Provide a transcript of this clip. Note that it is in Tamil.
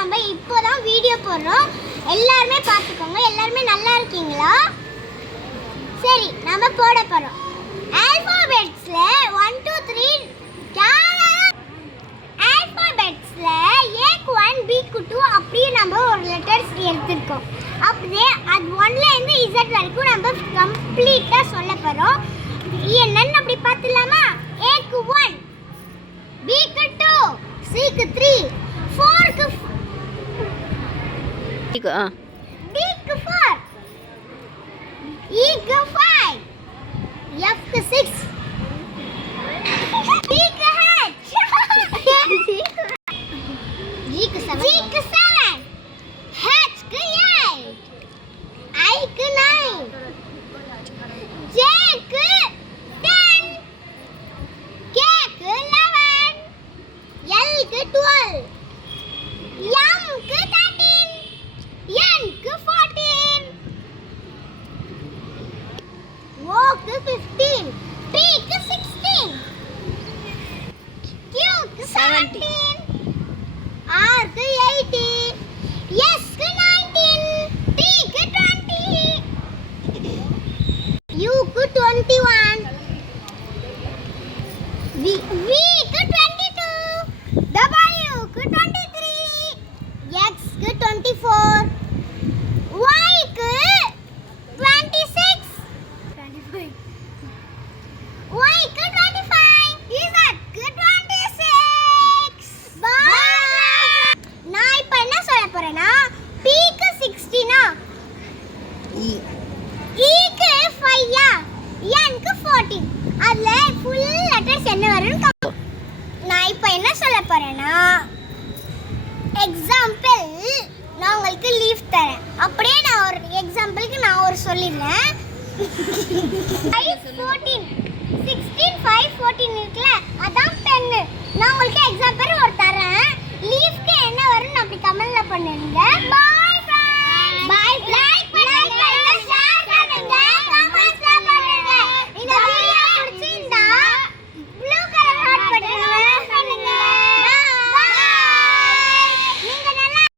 நம்ம இப்போதான் வீடியோ போடுறோம். எல்லாரும் பார்த்துக்கோங்க. எல்லாரும் நல்லா இருக்கீங்களா? சரி, நம்ம போட போறோம். ஆல்பாபெட்ஸ்ல 1 2 3 ஆல்பாபெட்ஸ்ல ஏக்கு 1 பிக்கு 2 அப்படியே நம்ம ஒரு லெட்டர்ஸ் எடுத்துருக்கோம். அப்படியே அது 1ல இருந்து Z வரைக்கும் நம்ம கம்ப்ளீட்டா சொல்ல போறோம். என்னன்னு அப்படி பார்த்துலாமா? ஏக்கு 1, பிக்கு 2, சிக்கு 3, 4க்கு டிக்கு 4, ஈக்கு 5, எஃப்க்கு 6, டிக்கு 8, ஜிக்கு 7, ஹெச்க்கு 8, ஐக்கு 9, ஜேக்கு 10, கேக்கு 11, எல்க்கு 12, எம்க்கு 13, என்க்கு 14, ஓக்கு 15, பிக்கு 16, கியூக்கு 17, ஆர்க்கு 18, எஸ்க்கு 19, டிக்கு 20, யூக்கு 21, விக்கு 22, டபிள்யூக்கு 23, எக்ஸ்க்கு 24, ஒய்க்கு 26, ஒய்க்கு 25, இசட்க்கு 26. நான் இப்போ என்ன சொல்ல போறேன்னா, பிக்கு 16 ஈக்கு 5 என்க்கு 14. அதுல ஃபுல் லெட்டர்ஸ் என்ன வரும்னு நான் இப்போ என்ன சொல்ல போறேன்னா, எக்ஸாம்பிள் நான் உங்களுக்கு லீவ் தரேன். அப்படியே நான் ஒரு எக்ஸாம்பிளுக்கு நான் ஒரு சொல்லிடுறேன். 5 14 16 5 14 இருக்குல்ல, அதான் 10. நான் உங்களுக்கு எக்ஸாம்பிள் ஒரு